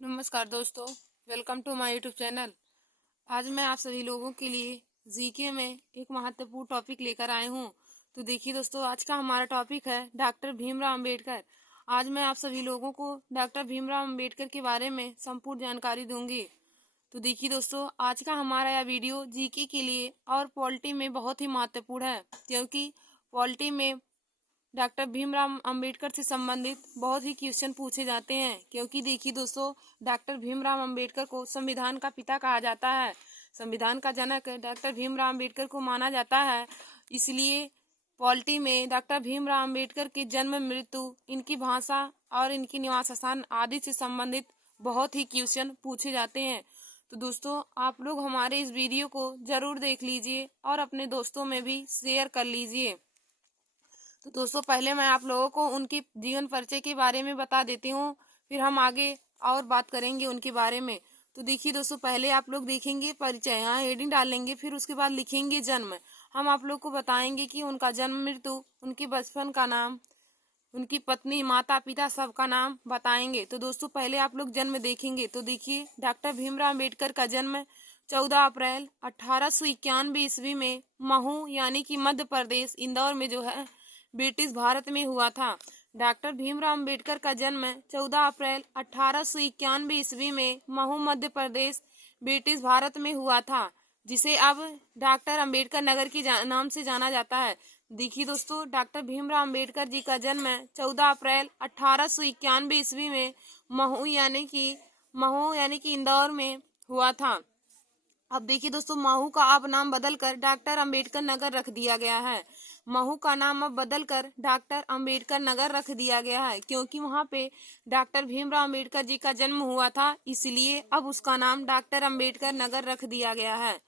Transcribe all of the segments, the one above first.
नमस्कार दोस्तों, welcome to my YouTube channel. आज मैं आप सभी लोगों के लिए जीके में एक महत्वपूर्ण टॉपिक लेकर आए हूँ। तो देखिए दोस्तों, आज का हमारा टॉपिक है डॉक्टर भीमराव अंबेडकर। आज मैं आप सभी लोगों को डॉक्टर भीमराव अंबेडकर के बारे में संपूर्ण जानकारी दूंगी। तो देखिए दोस्तों, आज का हमारा यह वीडियो जीके के लिए और पॉलिटी में बहुत ही महत्वपूर्ण है, क्योंकि पॉलिटी में डॉक्टर भीमराव अंबेडकर से संबंधित बहुत ही क्वेश्चन पूछे जाते हैं। क्योंकि देखिए दोस्तों, डॉक्टर भीमराव अंबेडकर को संविधान का पिता कहा जाता है। संविधान का जनक डॉक्टर भीमराव अंबेडकर को माना जाता है। इसलिए पॉलिटी में डॉक्टर भीमराव अंबेडकर के जन्म, मृत्यु, इनकी भाषा और इनकी निवास स्थान आदि से संबंधित बहुत ही क्वेश्चन पूछे जाते हैं। तो दोस्तों, आप लोग हमारे इस वीडियो को जरूर देख लीजिए और अपने दोस्तों में भी शेयर कर लीजिए। तो दोस्तों, पहले मैं आप लोगों को उनकी जीवन परिचय के बारे में बता देती हूँ, फिर हम आगे और बात करेंगे उनके बारे में। तो देखिए दोस्तों, पहले आप लोग देखेंगे परिचय, यहाँ हेडिंग डालेंगे, फिर उसके बाद लिखेंगे जन्म। हम आप लोग को बताएंगे कि उनका जन्म, मृत्यु, उनके बचपन का नाम, उनकी पत्नी, माता पिता, सबका नाम बताएंगे। तो दोस्तों, पहले आप लोग जन्म देखेंगे। तो देखिए, डॉक्टर भीमराव अम्बेडकर का जन्म 14 अप्रैल 1891 ईस्वी में महू यानी कि मध्य प्रदेश, इंदौर में जो है ब्रिटिश भारत में हुआ था। डॉक्टर भीमराव अम्बेडकर का जन्म 14 अप्रैल 1891 ईस्वी में महू मध्य प्रदेश, ब्रिटिश भारत में हुआ था, जिसे अब डॉक्टर अम्बेडकर नगर के नाम से जाना जाता है। देखिए दोस्तों, डॉक्टर भीमराव अम्बेडकर जी का जन्म 14 अप्रैल 1891 ईस्वी में महू यानी कि इंदौर में हुआ था। अब देखिए दोस्तों, महू का अब नाम बदलकर डॉक्टर अंबेडकर नगर रख दिया गया है। महू का नाम अब बदलकर डॉक्टर अंबेडकर नगर रख दिया गया है, क्योंकि वहां पे डॉक्टर भीमराव अंबेडकर जी का जन्म हुआ था, इसलिए अब उसका नाम डॉक्टर अंबेडकर नगर रख दिया गया है।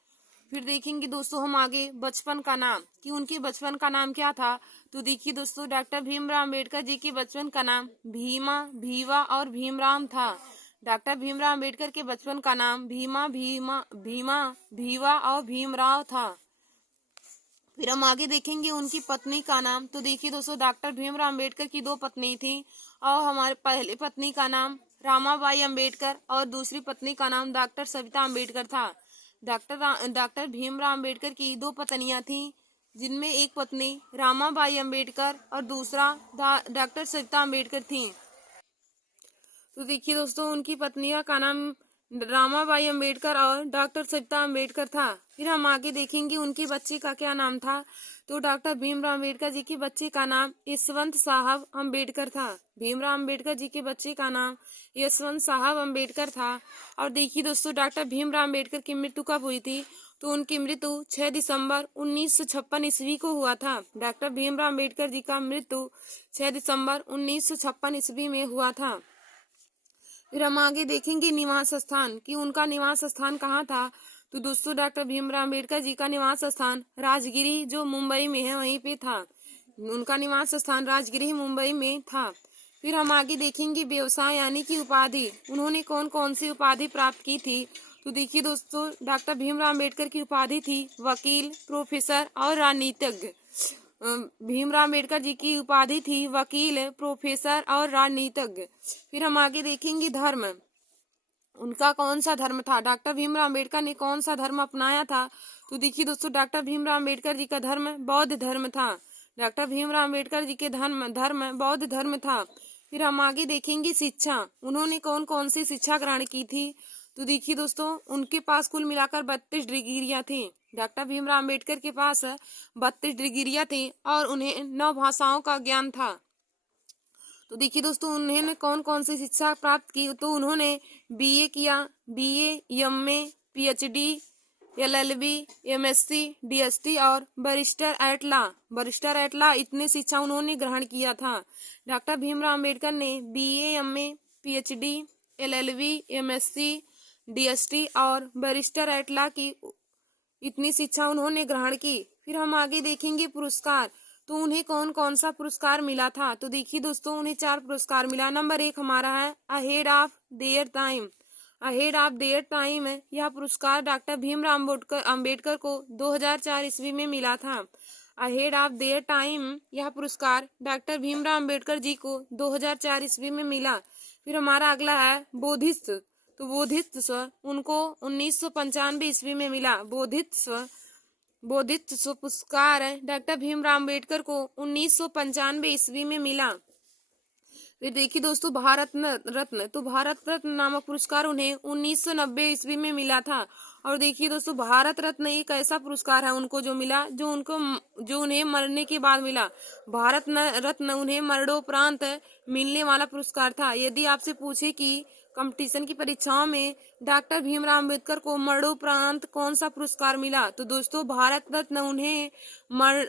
फिर देखेंगे दोस्तों हम आगे बचपन का नाम, कि उनके बचपन का नाम क्या था। तो देखिए दोस्तों, डॉक्टर भीमराव अम्बेडकर जी के बचपन का नाम भीमा, भीवा और भीमराम था। डॉक्टर भीमराव अम्बेडकर के बचपन का नाम भीवा और भीमराव था। फिर हम आगे देखेंगे उनकी पत्नी का नाम। तो देखिए दोस्तों, डॉक्टर भीमराव अम्बेडकर की 2 पत्नी थी, और हमारे पहली पत्नी का नाम रामाबाई अम्बेडकर और दूसरी पत्नी का नाम डॉक्टर सविता अम्बेडकर था। डॉक्टर भीमराव अम्बेडकर की 2 पत्नियां थीं, जिनमें एक पत्नी रामाबाई अम्बेडकर और दूसरा डॉक्टर सविता अम्बेडकर थी। तो देखिए दोस्तों, उनकी पत्नियों का नाम रामाबाई अम्बेडकर और डॉक्टर सविता अम्बेडकर था। फिर हम आगे देखेंगे उनके बच्चे का क्या नाम था। तो डॉक्टर भीमराव अम्बेडकर जी के बच्चे का नाम यशवंत साहब अम्बेडकर था। भीमराव अम्बेडकर जी के बच्चे का नाम यशवंत साहब अम्बेडकर था। और देखिए दोस्तों, डॉक्टर भीमराव अम्बेडकर की मृत्यु कब हुई थी। तो उनकी मृत्यु 6 दिसंबर 1956 ईस्वी को हुआ था। डॉक्टर भीमराव अम्बेडकर जी का मृत्यु 6 दिसंबर 1956 ईस्वी में हुआ था। फिर हम आगे देखेंगे निवास स्थान, कि उनका निवास स्थान कहाँ था। तो दोस्तों, डॉक्टर भीमराव अम्बेडकर जी का निवास स्थान राजगिरी, जो मुंबई में है, वहीं पे था। उनका निवास स्थान राजगिरी मुंबई में था। फिर हम आगे देखेंगे व्यवसाय यानी कि उपाधि, उन्होंने कौन कौन सी उपाधि प्राप्त की थी। तो देखिए दोस्तों, डॉक्टर भीमराव अम्बेडकर की उपाधि थी वकील, प्रोफेसर और राजनीतिज्ञ। भीमराव अम्बेडकर जी की उपाधि थी वकील, प्रोफेसर और राजनीतिज्ञ। फिर हम आगे देखेंगे धर्म, उनका कौन सा धर्म था, डॉक्टर भीमराव अम्बेडकर ने कौन सा धर्म अपनाया था। तो देखिए दोस्तों, डॉक्टर भीमराव अम्बेडकर जी का धर्म बौद्ध धर्म था। डॉक्टर भीमराव अम्बेडकर जी के धर्म बौद्ध धर्म था। फिर हम आगे देखेंगे शिक्षा, उन्होंने कौन कौन सी शिक्षा ग्रहण की थी। तो देखिए दोस्तों, उनके पास कुल मिलाकर 32 डिग्रियां थी। डॉक्टर भीमराव अम्बेडकर के पास 32 डिग्रियां थी और उन्हें 9 भाषाओं का ज्ञान था। तो देखिए दोस्तों, उन्होंने कौन कौन सी शिक्षा प्राप्त की। तो उन्होंने बीए किया, BA, MA, PhD, LLB, MSc, DST और बरिस्टर एट लॉ इतने शिक्षा उन्होंने ग्रहण किया था। डॉक्टर भीमराव अम्बेडकर ने BA, MA, PhD, LLB, MSc, DST और बरिस्टर एट लॉ की इतनी शिक्षा उन्होंने ग्रहण की। फिर हम आगे देखेंगे पुरस्कार, तो उन्हें कौन कौन सा पुरस्कार मिला था। तो देखिए दोस्तों, उन्हें 4 पुरस्कार मिला। नंबर 1 हमारा है ahead of their time. Ahead of their time, यह पुरस्कार डॉक्टर भीमराव अम्बेडकर को 2004 ईस्वी में मिला था। अहेड ऑफ देयर टाइम, यह पुरस्कार डॉक्टर भीमराव अम्बेडकर जी को 2004 ईस्वी में मिला। फिर हमारा अगला है बोधिसत्व। तो बोधिसत्व उनको 1995 ईस्वी में मिला। बोधिसत्व पुरस्कार डॉक्टर भीमराव अम्बेडकर को 1995 ईस्वी में मिला। फिर देखिए दोस्तों भारत रत्न। तो भारत रत्न नामक पुरस्कार उन्हें 1990 ईस्वी में मिला था। और देखिए दोस्तों भारत रत्न एक ऐसा पुरस्कार है उनको जो मिला, जो उन्हें मरने के बाद मिला। भारत रत्न उन्हें मरणोपरांत मिलने वाला पुरस्कार था। यदि आपसे पूछे कि कंपटीशन की परीक्षाओं में डॉक्टर भीमराव अम्बेडकर को मरणोपरांत कौन सा पुरस्कार मिला, तो दोस्तों भारत रत्न उन्हें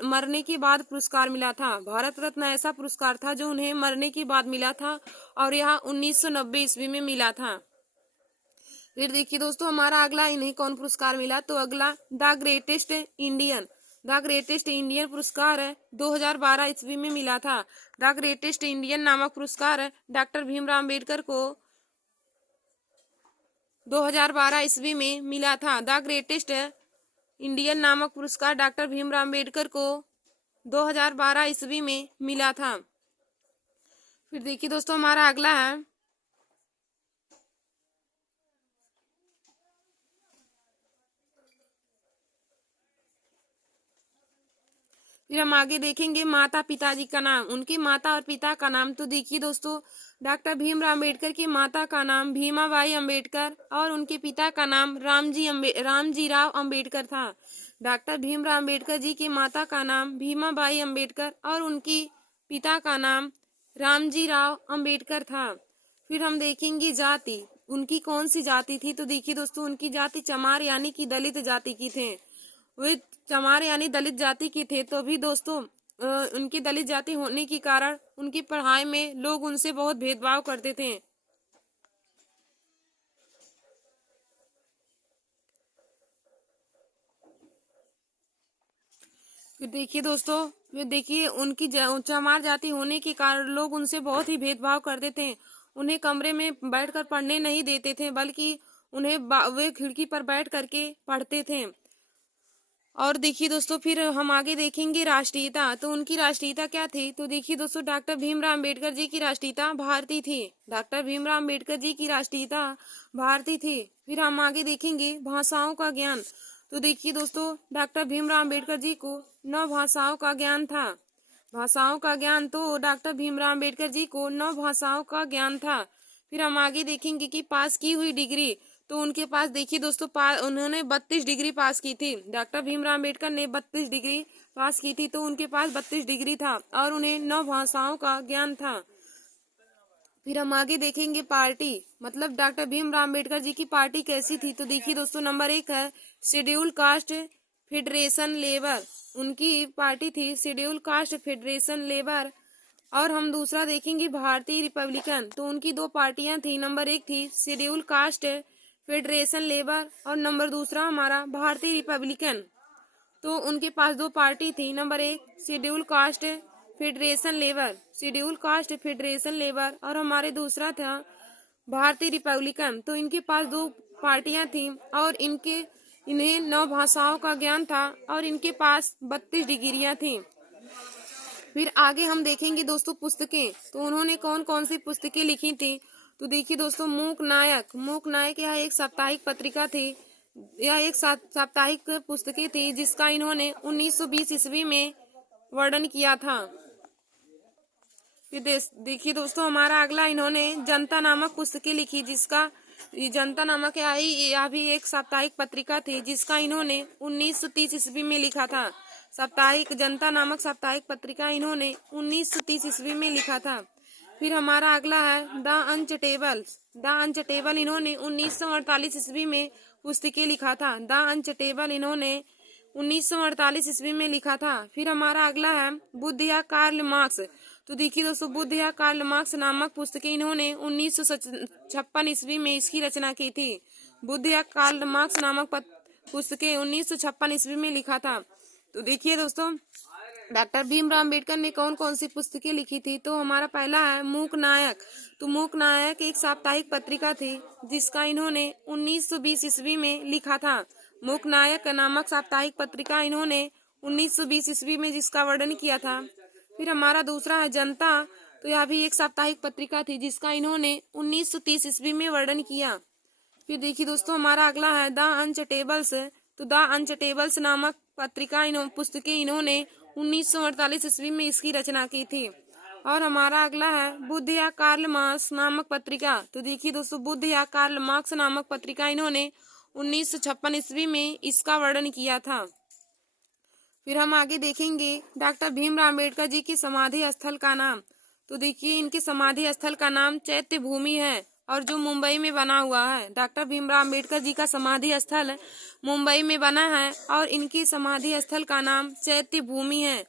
मरने के बाद पुरस्कार मिला था। भारत रत्न ऐसा पुरस्कार था जो उन्हें मरने के बाद मिला था और यह 1990 ईस्वी में मिला था। फिर देखिए दोस्तों हमारा अगला इन्हें कौन पुरस्कार मिला, तो अगला द ग्रेटेस्ट इंडियन पुरस्कार 2012 ईस्वी में मिला था। द ग्रेटेस्ट इंडियन नामक पुरस्कार डॉक्टर भीमराव अम्बेडकर को 2012 ईस्वी में मिला था। द ग्रेटेस्ट इंडियन नामक पुरस्कार डॉक्टर भीमराव अम्बेडकर को 2012 ईस्वी में मिला था। फिर देखिए दोस्तों हमारा अगला है फिर हम आगे देखेंगे माता पिताजी का नाम। उनके माता और पिता का नाम। तो देखिए दोस्तों डॉक्टर भीमराव अम्बेडकर की माता का नाम भीमाबाई अम्बेडकर और उनके पिता का नाम रामजी राव अम्बेडकर था। डॉक्टर भीमराव अम्बेडकर जी की माता का नाम भीमाबाई अम्बेडकर और उनकी पिता का नाम रामजी राव अम्बेडकर था। फिर हम देखेंगे जाति। उनकी कौन सी जाति थी, तो देखिए दोस्तों उनकी जाति चमार यानी कि दलित जाति की थे। वे चमार यानी दलित जाति के थे। तो भी दोस्तों उनकी दलित जाति होने के कारण उनकी पढ़ाई में लोग उनसे बहुत भेदभाव करते थे। फिर देखिए दोस्तों उनकी चमार जाति होने के कारण लोग उनसे बहुत ही भेदभाव करते थे। उन्हें कमरे में बैठकर पढ़ने नहीं देते थे, बल्कि उन्हें वे खिड़की पर बैठ करके पढ़ते थे। और देखिए दोस्तों फिर हम आगे देखेंगे राष्ट्रीयता। तो उनकी राष्ट्रीयता क्या थी, तो देखिए दोस्तों डॉक्टर भीमराव अम्बेडकर जी की राष्ट्रीयता भारतीय थी। डॉक्टर भीमराव अम्बेडकर जी की राष्ट्रीयता भारतीय थी। फिर हम आगे देखेंगे भाषाओं का ज्ञान। तो देखिए दोस्तों डॉक्टर भीमराव अम्बेडकर जी को 9 भाषाओं का ज्ञान था। भाषाओं का ज्ञान, तो डॉक्टर भीमराव अम्बेडकर जी को 9 भाषाओं का ज्ञान था। फिर हम आगे देखेंगे कि पास की हुई डिग्री। तो उनके पास देखिए दोस्तों उन्होंने 32 डिग्री पास की थी। डॉक्टर भीमराव अम्बेडकर ने 32 डिग्री पास की थी, तो उनके पास 32 डिग्री था और उन्हें 9 भाषाओं का ज्ञान था। फिर हम आगे देखेंगे पार्टी, मतलब डॉक्टर भीमराव अम्बेडकर जी की पार्टी कैसी थी। तो देखिए दोस्तों नंबर 1 है शेड्यूल कास्ट फेडरेशन लेबर। उनकी पार्टी थी शेड्यूल कास्ट फेडरेशन लेबर। और हम दूसरा देखेंगे भारतीय रिपब्लिकन। तो उनकी 2 पार्टियां थी। नंबर 1 थी शेड्यूल कास्ट फेडरेशन लेबर और नंबर दूसरा हमारा भारतीय रिपब्लिकन। तो उनके पास 2 पार्टी थी। Number 1 schedule caste federation labour और हमारे दूसरा था भारतीय रिपब्लिकन। तो इनके पास 2 पार्टियां थी और इन्हें 9 भाषाओं का ज्ञान था और इनके पास 32 डिग्रियां थी। फिर आगे हम देखेंगे दोस्तों पुस्तकें। तो उन्होंने कौन कौन सी पुस्तकें लिखी थी, तो देखिए दोस्तों मूक नायक यह एक साप्ताहिक पत्रिका थी। यह एक साप्ताहिक पुस्तकें थी जिसका इन्होंने 1920 ईस्वी में वर्णन किया था। फिर देखिए दोस्तों हमारा अगला इन्होंने जनता नामक पुस्तकें लिखी, जिसका जनता नामक यह भी एक साप्ताहिक पत्रिका थी जिसका इन्होंने 1930 ईस्वी में लिखा था। जनता नामक साप्ताहिक पत्रिका इन्होंने 1930 ईस्वी में लिखा था। फिर हमारा अगला है द अनचटेबल इन्होंने 1948 ईस्वी में पुस्तकें लिखा था। द अनचटेबल इन्होंने 1948 ईस्वी में लिखा था। फिर हमारा अगला है बुद्ध या कार्ल मार्क्स। तो देखिए दोस्तों बुद्ध या कार्ल मार्क्स नामक पुस्तकें इन्होंने 1956 ईस्वी में इसकी रचना की थी। बुद्ध या कार्ल मार्क्स नामक पुस्तकें 1956 ईस्वी में लिखा था। तो देखिए दोस्तों डॉक्टर भीमराव अम्बेडकर ने कौन कौन सी पुस्तकें लिखी थी, तो हमारा पहला है मूक नायक। तो मूक नायक एक साप्ताहिक पत्रिका थी जिसका इन्होंने 1920 ईस्वी में लिखा था। मूक नायक नामक साप्ताहिक पत्रिका इन्होंने 1920 ईस्वी में जिसका वर्णन किया था। फिर हमारा दूसरा है जनता तो यह भी एक साप्ताहिक पत्रिका थी जिसका इन्होंने 1930 ईस्वी में वर्णन किया। फिर देखिए दोस्तों हमारा अगला है द अनचटेबल्स। तो द अनचटेबल्स नामक पत्रिका पुस्तकें इन्होंने 1948 ईस्वी में इसकी रचना की थी। और हमारा अगला है बुद्ध या कार्ल मार्क्स नामक पत्रिका। तो देखिए दोस्तों बुद्ध या कार्ल मार्क्स नामक पत्रिका इन्होंने 1956 ईस्वी में इसका वर्णन किया था। फिर हम आगे देखेंगे डॉक्टर भीमराव अम्बेडकर जी की समाधि स्थल का नाम। तो देखिए इनकी समाधि स्थल का नाम चैत्य भूमि है और जो मुंबई में बना हुआ है। डॉक्टर भीमराव अम्बेडकर जी का समाधि स्थल मुंबई में बना है और इनकी समाधि स्थल का नाम चैत्य भूमि है।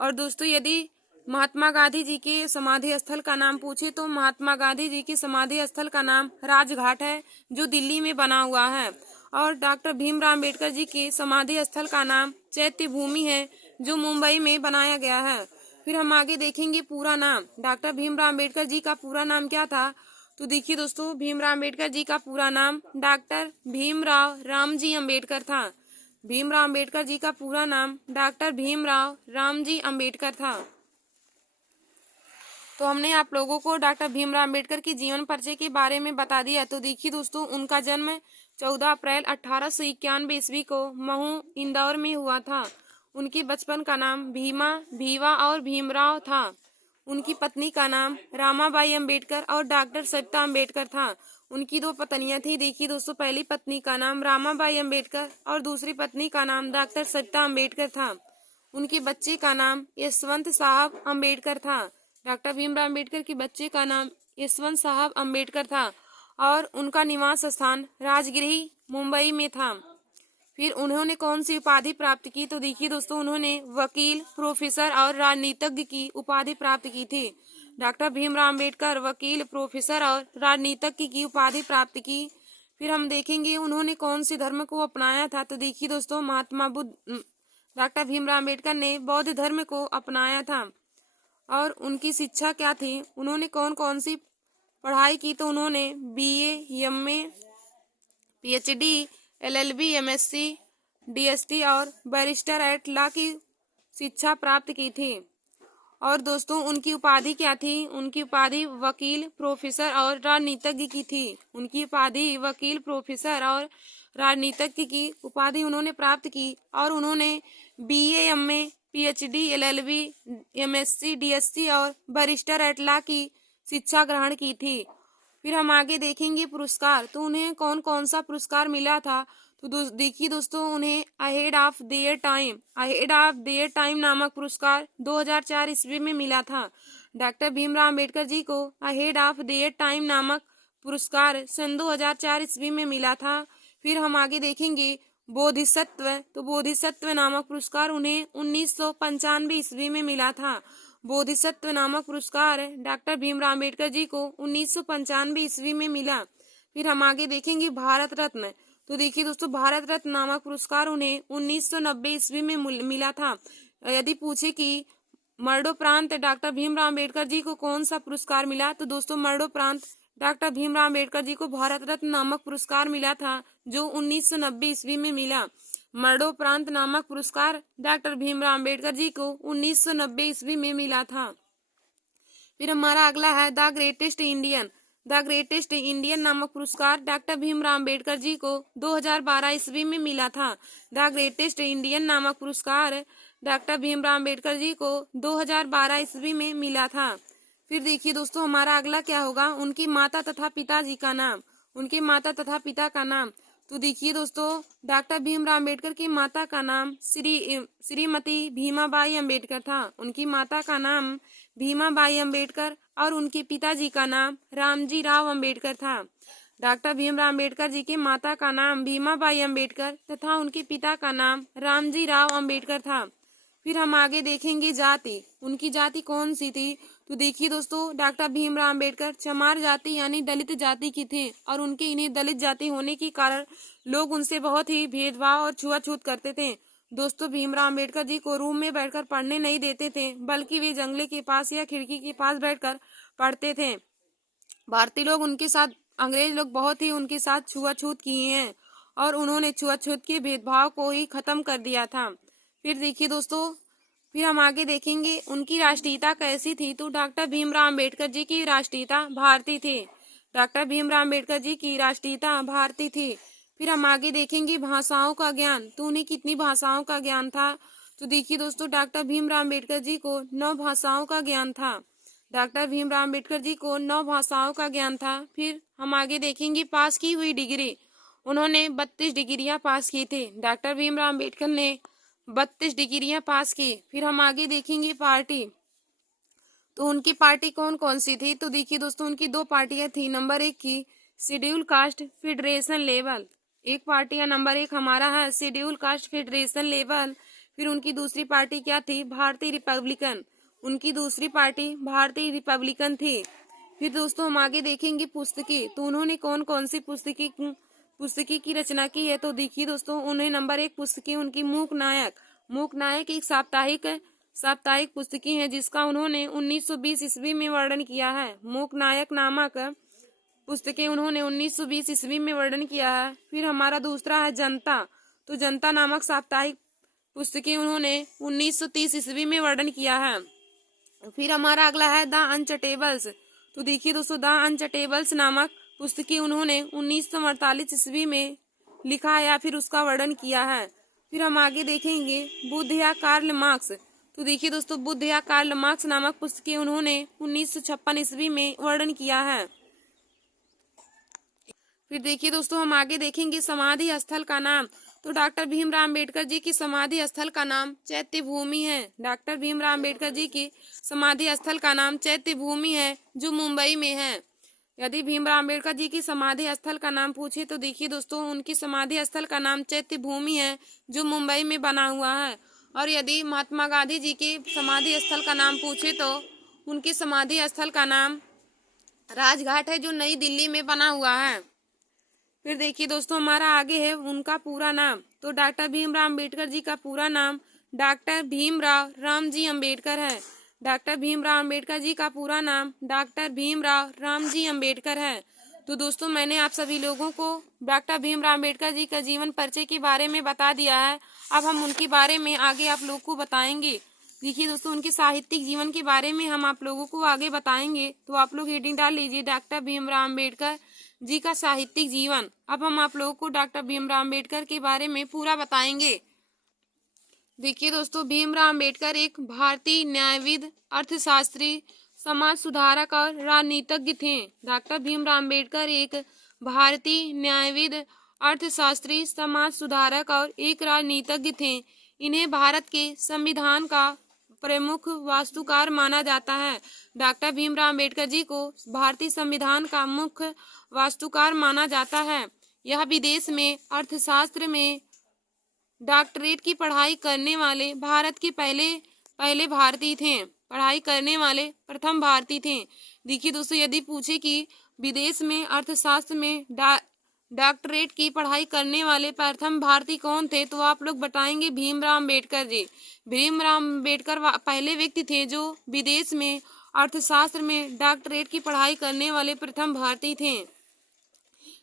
और दोस्तों यदि महात्मा गांधी जी के समाधि स्थल का नाम पूछे तो महात्मा गांधी जी की समाधि स्थल का नाम राजघाट है जो दिल्ली में बना हुआ है। और डॉक्टर भीमराव अम्बेडकर जी के समाधि स्थल का नाम चैत्य भूमि है जो मुंबई में बनाया गया है। फिर हम आगे देखेंगे पूरा नाम। डॉक्टर भीमराव अम्बेडकर जी का पूरा नाम क्या था। तो देखिए दोस्तों भीमराव अम्बेडकर जी का पूरा नाम डॉक्टर भीमराव रामजी अम्बेडकर था। भीमराव अम्बेडकर जी का पूरा नाम डॉक्टर भीमराव रामजी अम्बेडकर था। तो हमने आप लोगों को डॉक्टर भीमराव अम्बेडकर की जीवन परिचय के बारे में बता दिया। तो देखिए दोस्तों उनका जन्म 14 अप्रैल 1891 ईस्वी को महू इंदौर में हुआ था। उनके बचपन का नाम भीमा, भीवा और भीमराव था। उनकी पत्नी का नाम रामाबाई अम्बेडकर और डॉक्टर सविता अम्बेडकर था। उनकी दो पत्नियां थी। देखिए दोस्तों पहली पत्नी का नाम रामाबाई अम्बेडकर और दूसरी पत्नी का नाम डॉक्टर सविता अम्बेडकर था। उनके बच्चे का नाम यशवंत साहब अम्बेडकर था। डॉक्टर भीमराव अम्बेडकर के बच्चे का नाम यशवंत साहब अम्बेडकर था और उनका निवास स्थान राजगृह मुंबई में था। फिर उन्होंने कौन सी उपाधि प्राप्त की। तो देखिए दोस्तों उन्होंने वकील, प्रोफेसर और राजनीतिज्ञ की उपाधि प्राप्त की थी। डॉक्टर भीमराव अम्बेडकर वकील, प्रोफेसर और राजनीतिज्ञ की उपाधि प्राप्त की। फिर हम देखेंगे उन्होंने कौन से धर्म को अपनाया था। तो देखिए दोस्तों महात्मा बुद्ध डॉक्टर भीमराव अम्बेडकर ने बौद्ध धर्म को अपनाया था। और उनकी शिक्षा क्या थी, उन्होंने कौन कौन सी पढ़ाई की। तो उन्होंने BA, MA, PhD, LLB, MSc, DST और बैरिस्टर एट लॉ की शिक्षा प्राप्त की थी। और दोस्तों उनकी उपाधि क्या थी। उनकी उपाधि वकील, प्रोफेसर और राजनीतिज्ञ की थी। उनकी उपाधि वकील, प्रोफेसर और राजनीतिज्ञ की उपाधि उन्होंने प्राप्त की। और उन्होंने BA, MA, PhD, LLB, MSc, DSc और बैरिस्टर एट लॉ की शिक्षा ग्रहण की थी। फिर हम आगे देखेंगे पुरस्कार। तो उन्हें कौन कौन सा पुरस्कार मिला था। तो देखिए दोस्तों उन्हें अहेड ऑफ देयर टाइम नामक पुरस्कार 2004 ईस्वी में मिला था। डॉक्टर भीमराव अम्बेडकर जी को अहेड ऑफ देयर टाइम नामक पुरस्कार सन 2004 ईस्वी में मिला था। फिर हम आगे देखेंगे बोधिसत्व। तो बोधिसत्व नामक पुरस्कार उन्हें 1995 ईस्वी में मिला था। बोधिसत्व नामक पुरस्कार डॉक्टर भीमराव अम्बेडकर जी को 1995 ईस्वी में मिला। फिर हम आगे देखेंगे भारत रत्न। तो देखिए दोस्तों भारत रत्न नामक पुरस्कार उन्हें 1990 ईस्वी में मिला था। यदि पूछे कि मरणोपरांत डॉक्टर भीमराव अम्बेडकर जी को कौन सा पुरस्कार मिला। तो दोस्तों मरणोपरांत डॉक्टर भीमराव अम्बेडकर जी को भारत रत्न नामक पुरस्कार मिला था जो 1990 ईस्वी में मिला। मरणोपरांत नामक पुरस्कार डॉक्टर भीमराव अम्बेडकर जी को 1990 ईस्वी में मिला था। फिर हमारा अगला है द ग्रेटेस्ट इंडियन नामक पुरस्कार डॉक्टर भीमराव अम्बेडकर जी को 2012 ईस्वी में मिला था। द ग्रेटेस्ट इंडियन नामक पुरस्कार डॉक्टर भीमराव अम्बेडकर जी को 2012 ईस्वी में मिला था। फिर देखिए दोस्तों हमारा अगला क्या होगा, उनकी माता तथा पिताजी का नाम। उनके माता तथा पिता का नाम। तो देखिए दोस्तों डॉक्टर भीमराव अम्बेडकर की माता का नाम श्रीमती भीमाबाई अम्बेडकर था। उनकी माता का नाम भीमाबाई अम्बेडकर और उनके पिताजी का नाम रामजी राव अम्बेडकर था। डॉक्टर भीमराव अम्बेडकर जी के माता का नाम भीमाबाई अम्बेडकर तथा उनके पिता का नाम रामजी राव अम्बेडकर था। फिर हम आगे देखेंगे जाति। उनकी जाति कौन सी थी। तो देखिए दोस्तों डॉक्टर भीमराव अम्बेडकर चमार जाति यानी दलित जाति की थे और उनके इन्हें दलित जाति होने के कारण लोग उनसे बहुत ही भेदभाव और छुआछूत करते थे। दोस्तों भीमराव अम्बेडकर जी को रूम में बैठकर पढ़ने नहीं देते थे बल्कि वे जंगले के पास या खिड़की के पास बैठकर पढ़ते थे। भारतीय लोग उनके साथ, अंग्रेज लोग बहुत ही उनके साथ छुआछूत किए हैं और उन्होंने छुआछूत के भेदभाव को ही खत्म कर दिया था। फिर देखिए दोस्तों फिर हम आगे देखेंगे उनकी राष्ट्रीयता कैसी थी। तो डॉक्टर भीमराव अंबेडकर जी की राष्ट्रीयता भारतीय थी। डॉक्टर भीमराव अंबेडकर जी की राष्ट्रीयता भारतीय थी। फिर हम आगे देखेंगे भाषाओं का ज्ञान। तो उन्हें कितनी भाषाओं का ज्ञान था। तो देखिए दोस्तों, डॉक्टर भीमराव अंबेडकर जी को 9 भाषाओं का ज्ञान था। डॉक्टर भीमराव अंबेडकर जी को 9 भाषाओं का ज्ञान था। फिर हम आगे देखेंगे पास की हुई डिग्री। उन्होंने 32 डिग्रियां पास की थी। डॉक्टर भीमराव अंबेडकर ने 32 डिग्रियां पास की। फिर हम आगे देखेंगे पार्टी। तो उनकी पार्टी कौन कौन सी थी। तो देखिए दोस्तों, उनकी 2 पार्टियां थी। नंबर 1 की शेड्यूल कास्ट फेडरेशन लेवल। एक पार्टी या नंबर 1 हमारा है शेड्यूल कास्ट फेडरेशन लेवल। फिर उनकी दूसरी पार्टी क्या थी, भारतीय रिपब्लिकन। उनकी दूसरी पार्टी भारतीय रिपब्लिकन थी। फिर दोस्तों हम आगे देखेंगे पुस्तकें। तो उन्होंने कौन कौन सी पुस्तकें की रचना की है। तो देखिए दोस्तों, उन्हें नंबर 1 पुस्तकें उनकी मूक नायक एक साप्ताहिक पुस्तकें है, जिसका उन्होंने 1920 ईस्वी में वर्णन किया है। मूक नायक नामक पुस्तकें उन्होंने 1920 ईस्वी में वर्णन किया है। फिर हमारा दूसरा है जनता। तो जनता नामक साप्ताहिक पुस्तकें उन्होंने 1930 ईस्वी में वर्णन किया है। फिर हमारा अगला है द अनचटेबल्स। तो देखिए दोस्तों, द अनचटेबल्स नामक पुस्तकें उन्होंने 1948 ईस्वी में लिखा है या फिर उसका वर्णन किया है। फिर हम आगे देखेंगे बुद्ध या कार्ल मार्क्स। तो देखिए दोस्तों, बुद्ध या कार्ल मार्क्स नामक पुस्तकें उन्होंने 1956 ईस्वी में वर्णन किया है। फिर देखिए दोस्तों, हम आगे देखेंगे समाधि स्थल का नाम। तो डॉक्टर भीमराव अंबेडकर जी की समाधि स्थल का नाम चैत्य भूमि है। डॉक्टर भीमराव अंबेडकर जी की समाधि स्थल का नाम चैत्य भूमि है, जो मुंबई में है। यदि भीमराव अंबेडकर जी की समाधि स्थल का नाम पूछे तो देखिए दोस्तों, उनकी समाधि स्थल का नाम चैत्य भूमि है, जो मुंबई में बना हुआ है। और यदि महात्मा गांधी जी की समाधि स्थल का नाम पूछे तो उनकी समाधि स्थल का नाम राजघाट है, जो नई दिल्ली में बना हुआ है। फिर देखिए दोस्तों, हमारा आगे है उनका पूरा नाम। तो डॉक्टर भीमराव अंबेडकर जी का पूरा नाम डॉक्टर भीमराव रामजी अंबेडकर है। डॉक्टर भीमराव अंबेडकर जी का पूरा नाम डॉक्टर भीमराव रामजी अंबेडकर है। तो दोस्तों, मैंने आप सभी लोगों को डॉक्टर भीमराव अंबेडकर जी का जीवन परिचय के बारे में बता दिया है। अब हम उनके बारे में आगे आप लोग को बताएंगे। देखिए दोस्तों, उनके साहित्यिक जीवन के बारे में हम आप लोगों को आगे बताएंगे। तो आप लोग हेडिंग डाल लीजिए डॉक्टर भीमराव अंबेडकर जी का साहित्यिक जीवन। अब हम आप लोगों को डॉक्टर भीमराव अंबेडकर के बारे में पूरा बताएंगे। देखिए दोस्तों, भीमराव अंबेडकर एक भारतीय न्यायविद, अर्थशास्त्री, समाज सुधारक और राजनीतिज्ञ थे। डॉक्टर भीमराव अंबेडकर एक भारतीय न्यायविद, अर्थशास्त्री, समाज सुधारक और एक राजनीतिज्ञ थे। इन्हें भारत के संविधान का प्रमुख वास्तुकार माना जाता है। डॉक्टर भीमराव अंबेडकर जी को भारतीय संविधान का मुख्य वास्तुकार माना जाता है। यह विदेश में अर्थशास्त्र में डॉक्टरेट की पढ़ाई करने वाले भारत के पहले भारतीय थे। पढ़ाई करने वाले प्रथम भारतीय थे। देखिए दोस्तों, यदि पूछे कि विदेश में अर्थशास्त्र में डॉक्टरेट की पढ़ाई करने वाले प्रथम भारतीय कौन थे, तो आप लोग बताएंगे भीमराव अंबेडकर जी। भीमराव अंबेडकर पहले व्यक्ति थे जो विदेश में अर्थशास्त्र में डॉक्टरेट की पढ़ाई करने वाले प्रथम भारतीय थे।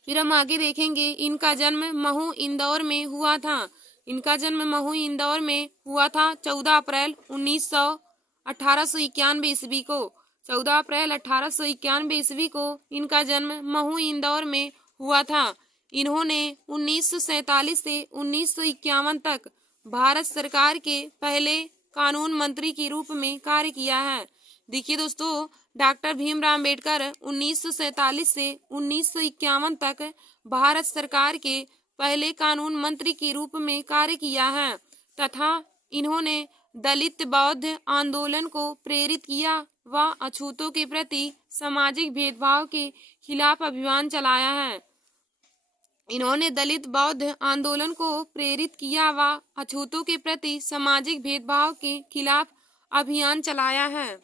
फिर हम आगे देखेंगे इनका जन्म महू इंदौर में हुआ था। इनका जन्म महू इंदौर में हुआ था 14 अप्रैल 1891 ईस्वी को। 14 अप्रैल 1891 ईस्वी को इनका जन्म महू इंदौर में हुआ था। इन्होंने 1947 से 1951 तक भारत सरकार के पहले कानून मंत्री के रूप में कार्य किया है। देखिए दोस्तों, डॉक्टर भीमराव अंबेडकर 1947 से 1951 तक भारत सरकार के पहले कानून मंत्री के रूप में कार्य किया है तथा इन्होंने दलित बौद्ध आंदोलन को प्रेरित किया व अछूतों के प्रति सामाजिक भेदभाव के खिलाफ अभियान चलाया है। इन्होंने दलित बौद्ध आंदोलन को प्रेरित किया व अछूतों के प्रति सामाजिक भेदभाव के खिलाफ अभियान चलाया है।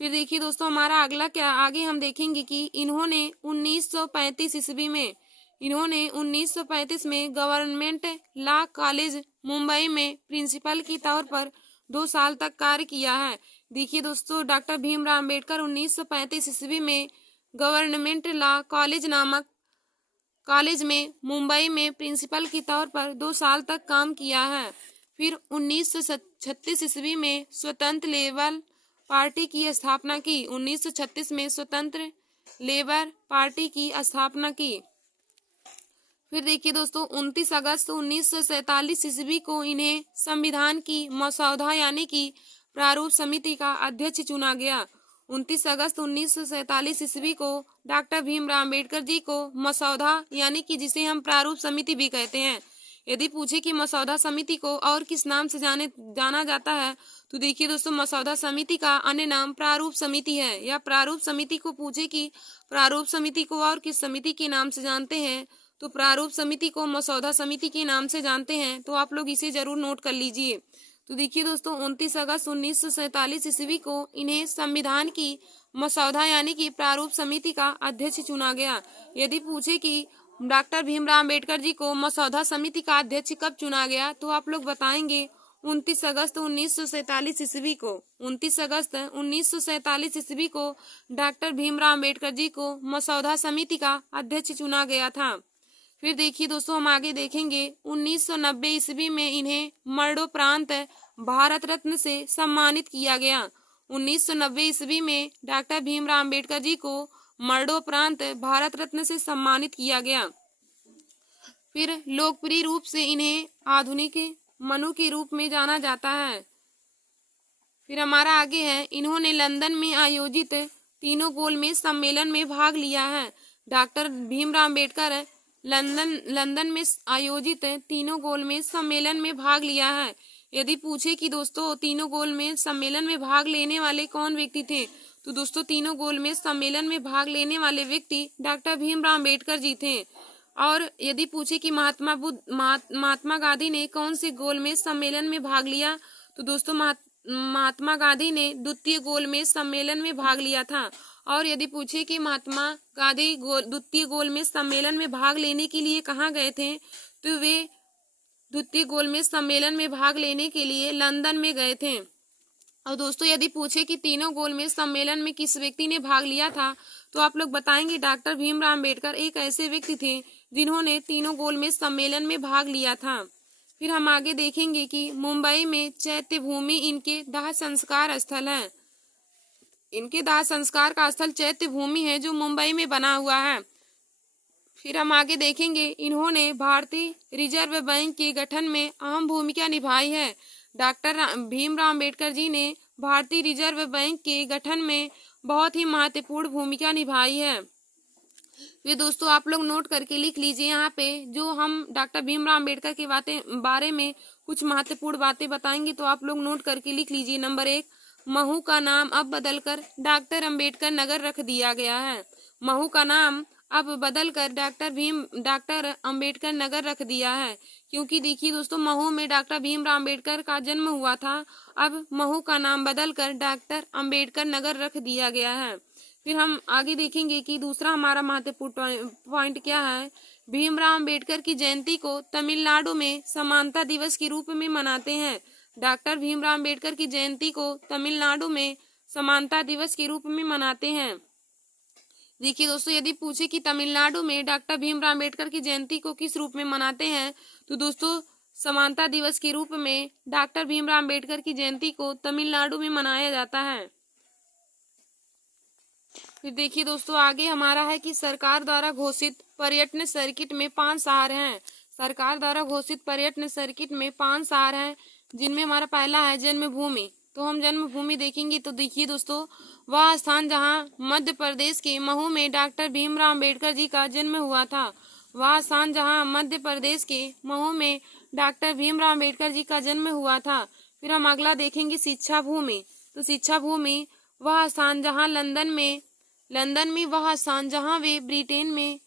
फिर देखिए दोस्तों, हमारा अगला क्या आगे हम देखेंगे कि इन्होंने 1935 में गवर्नमेंट लॉ कॉलेज मुंबई में प्रिंसिपल के तौर पर 2 साल तक कार्य किया है। देखिए दोस्तों, डॉक्टर भीमराव अंबेडकर 1935 ईस्वी में गवर्नमेंट लॉ कॉलेज नामक कॉलेज में मुंबई में प्रिंसिपल के तौर पर 2 साल तक काम किया है। फिर 1936 ईस्वी में स्वतंत्र लेबर पार्टी की स्थापना की। 1936 में स्वतंत्र लेबर पार्टी की स्थापना की। फिर देखिए दोस्तों 29 अगस्त 1947 ईस्वी को इन्हें संविधान की मसौदा यानी कि प्रारूप समिति का अध्यक्ष चुना गया। 29 अगस्त 1947 ईस्वी को डॉक्टर भीमराव अम्बेडकर जी को मसौदा यानी कि जिसे हम प्रारूप समिति भी कहते हैं। यदि पूछे कि मसौदा समिति को और किस नाम से जाना जाता है तो देखिए दोस्तों मसौदा समिति का अन्य नाम प्रारूप समिति है। या प्रारूप समिति को पूछे कि प्रारूप समिति को और किस समिति के नाम से जानते हैं तो प्रारूप समिति को मसौदा समिति के नाम से जानते हैं। तो आप लोग इसे जरूर नोट कर लीजिए। तो देखिए दोस्तों 29 अगस्त 1947 ईस्वी को इन्हें संविधान की मसौदा यानी कि प्रारूप समिति का अध्यक्ष चुना गया। यदि पूछे कि डॉक्टर भीमराव अम्बेडकर जी को मसौदा समिति का अध्यक्ष कब चुना गया तो आप लोग बताएंगे 29 अगस्त 1947 ईस्वी को। 29 अगस्त 1947 ईस्वी को डॉक्टर भीमराव अम्बेडकर जी को मसौदा समिति का अध्यक्ष चुना गया था। फिर देखिए दोस्तों हम आगे देखेंगे 1990 ईस्वी में इन्हें मरणोपरांत भारत रत्न से सम्मानित किया गया। 1990 ईस्वी में डॉक्टर भीमराव अम्बेडकर जी को मरणोपरांत भारत रत्न से सम्मानित किया गया। फिर लोकप्रिय रूप से इन्हें आधुनिक मनु के रूप में जाना जाता है। फिर हमारा आगे है इन्होंने लंदन में आयोजित तीनों गोलमेज सम्मेलन में भाग लिया है। डॉक्टर भीमराव अम्बेडकर लंदन में आयोजित तीनों गोलमेज सम्मेलन में भाग लिया है। यदि पूछे कि दोस्तों तीनों गोलमेज सम्मेलन में भाग लेने वाले कौन व्यक्ति थे तो दोस्तों तीनों गोलमेज सम्मेलन में भाग लेने वाले व्यक्ति डॉक्टर भीमराव अम्बेडकर जी थे। और यदि पूछे कि महात्मा गांधी ने कौन से गोलमेज सम्मेलन में भाग लिया तो दोस्तों महात्मा गांधी ने द्वितीय गोलमेज सम्मेलन में भाग लिया था। और यदि पूछे कि महात्मा गांधी द्वितीय गोलमेज सम्मेलन में भाग लेने के लिए कहाँ गए थे तो वे द्वितीय गोलमेज सम्मेलन में भाग लेने के लिए लंदन में गए थे। और दोस्तों यदि पूछे कि तीनों गोलमेज सम्मेलन में किस व्यक्ति ने भाग लिया था तो आप लोग बताएंगे डॉक्टर भीमराव अम्बेडकर एक ऐसे व्यक्ति थे जिन्होंने तीनों गोलमेज सम्मेलन में भाग लिया था। फिर हम आगे देखेंगे कि मुंबई में चैत्य भूमि इनके दाह संस्कार स्थल है। इनके दाह संस्कार का स्थल चैत्य भूमि है जो मुंबई में बना हुआ है। फिर हम आगे देखेंगे इन्होंने भारतीय रिजर्व बैंक के गठन में अहम भूमिका निभाई है। डॉक्टर भीमराव अम्बेडकर जी ने भारतीय रिजर्व बैंक के गठन में बहुत ही महत्वपूर्ण भूमिका निभाई है। ये दोस्तों आप लोग नोट करके लिख लीजिए। यहाँ पे जो हम डॉक्टर भीमराव अम्बेडकर के बारे में कुछ महत्वपूर्ण बातें बताएंगे तो आप लोग नोट करके लिख लीजिए। नंबर 1, महू का नाम अब बदलकर डॉक्टर अम्बेडकर नगर रख दिया गया है। महू का नाम अब बदलकर डॉक्टर अम्बेडकर नगर रख दिया है क्योंकि देखिए दोस्तों महू में डॉक्टर भीमराव अम्बेडकर का जन्म हुआ था। अब महू का नाम बदलकर डॉक्टर अम्बेडकर नगर रख दिया गया है। फिर हम आगे देखेंगे कि दूसरा हमारा महत्वपूर्ण पॉइंट क्या है। भीमराव अम्बेडकर की जयंती को तमिलनाडु में समानता दिवस के रूप में मनाते हैं। डॉक्टर भीमराव अम्बेडकर की जयंती को तमिलनाडु में समानता दिवस के रूप में मनाते हैं। देखिए दोस्तों यदि पूछे कि तमिलनाडु में डॉक्टर भीमराव अम्बेडकर की जयंती को किस रूप में मनाते हैं तो दोस्तों समानता दिवस के रूप में डॉक्टर भीमराव अम्बेडकर की जयंती को तमिलनाडु में मनाया जाता है। फिर देखिए दोस्तों आगे हमारा है कि सरकार द्वारा घोषित पर्यटन सर्किट में 5 शहर हैं। सरकार द्वारा घोषित पर्यटन सर्किट में 5 शहर हैं जिनमें हमारा पहला है जन्मभूमि। तो हम जन्मभूमि देखेंगे तो देखिए दोस्तों वह स्थान जहां मध्य प्रदेश के महू में डॉक्टर भीमराव अम्बेडकर जी का जन्म हुआ था। वह स्थान जहां मध्य प्रदेश के महू में डॉक्टर भीमराव अम्बेडकर जी का जन्म हुआ था। फिर हम अगला देखेंगे शिक्षा भूमि। तो शिक्षा भूमि वह स्थान जहां लंदन में वह स्थान जहां वे ब्रिटेन में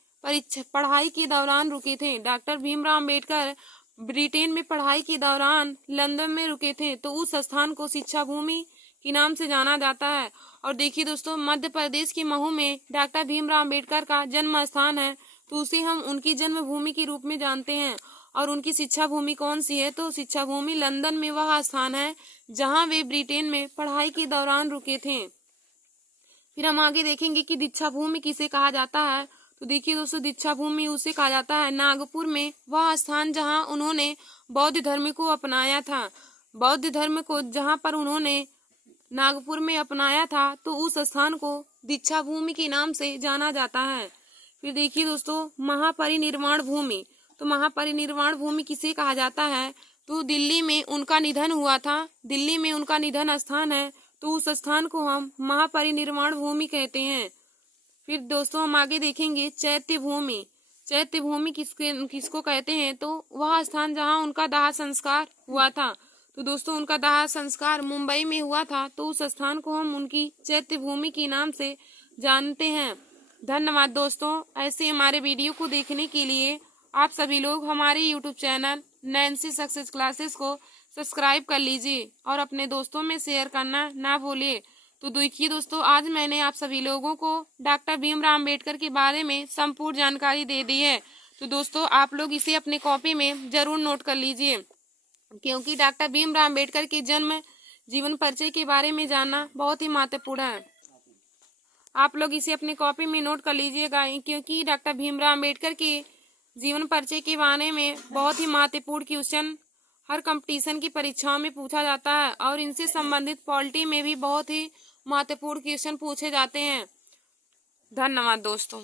पढ़ाई के दौरान रुके थे। डॉक्टर भीमराव अम्बेडकर ब्रिटेन में पढ़ाई के दौरान लंदन में रुके थे तो उस स्थान को शिक्षा भूमि के नाम से जाना जाता है। और देखिए दोस्तों मध्य प्रदेश के महू में डॉक्टर भीमराव अम्बेडकर का जन्म स्थान है तो उसे हम उनकी जन्मभूमि के रूप में जानते हैं। और उनकी शिक्षा भूमि कौन सी है तो शिक्षा भूमि लंदन में वह स्थान है जहां वे ब्रिटेन में पढ़ाई के दौरान रुके थे। फिर हम आगे देखेंगे कि दीक्षा भूमि किसे कहा जाता है तो देखिए दोस्तों, दीक्षा भूमि उसे कहा जाता है। नागपुर में वह स्थान जहां उन्होंने बौद्ध धर्म को अपनाया था। बौद्ध धर्म को जहां पर उन्होंने नागपुर में अपनाया था, तो उस स्थान को दीक्षा भूमि के नाम से जाना जाता है। फिर देखिए दोस्तों, महापरिनिर्वाण भूमि। तो महापरिनिर्वाण भूमि किसे कहा जाता है? तो दिल्ली में उनका निधन हुआ था, दिल्ली में उनका निधन स्थान है, तो उस स्थान को हम महापरिनिर्वाण भूमि कहते हैं। फिर दोस्तों हम आगे देखेंगे चैत्य भूमि। चैत्य भूमि किसको कहते हैं? तो वह स्थान जहां उनका दाह संस्कार हुआ था। तो दोस्तों उनका दाह संस्कार मुंबई में हुआ था, तो उस स्थान को हम उनकी चैत्य भूमि के नाम से जानते हैं। धन्यवाद दोस्तों। ऐसे हमारे वीडियो को देखने के लिए आप सभी लोग हमारे YouTube channel Nancy success classes को सब्सक्राइब कर लीजिए और अपने दोस्तों में शेयर करना ना भूलिए। तो देखिए दोस्तों, आज मैंने आप सभी लोगों को डॉक्टर भीमराव अंबेडकर के बारे में संपूर्ण जानकारी दे दी है। तो दोस्तों आप लोग इसे अपने कॉपी में जरूर नोट कर लीजिए, क्योंकि डॉक्टर भीमराव अंबेडकर के जन्म जीवन परिचय के बारे में जानना बहुत ही महत्वपूर्ण है। आप लोग इसे अपनी कॉपी में नोट कर लीजिएगा, क्योंकि डॉक्टर भीमराव अंबेडकर के जीवन परिचय के बारे में बहुत ही महत्वपूर्ण क्वेश्चन हर कंपटीशन की परीक्षाओं में पूछा जाता है, और इनसे संबंधित पॉलिटी में भी बहुत ही महत्वपूर्ण क्वेश्चन पूछे जाते हैं। धन्यवाद दोस्तों।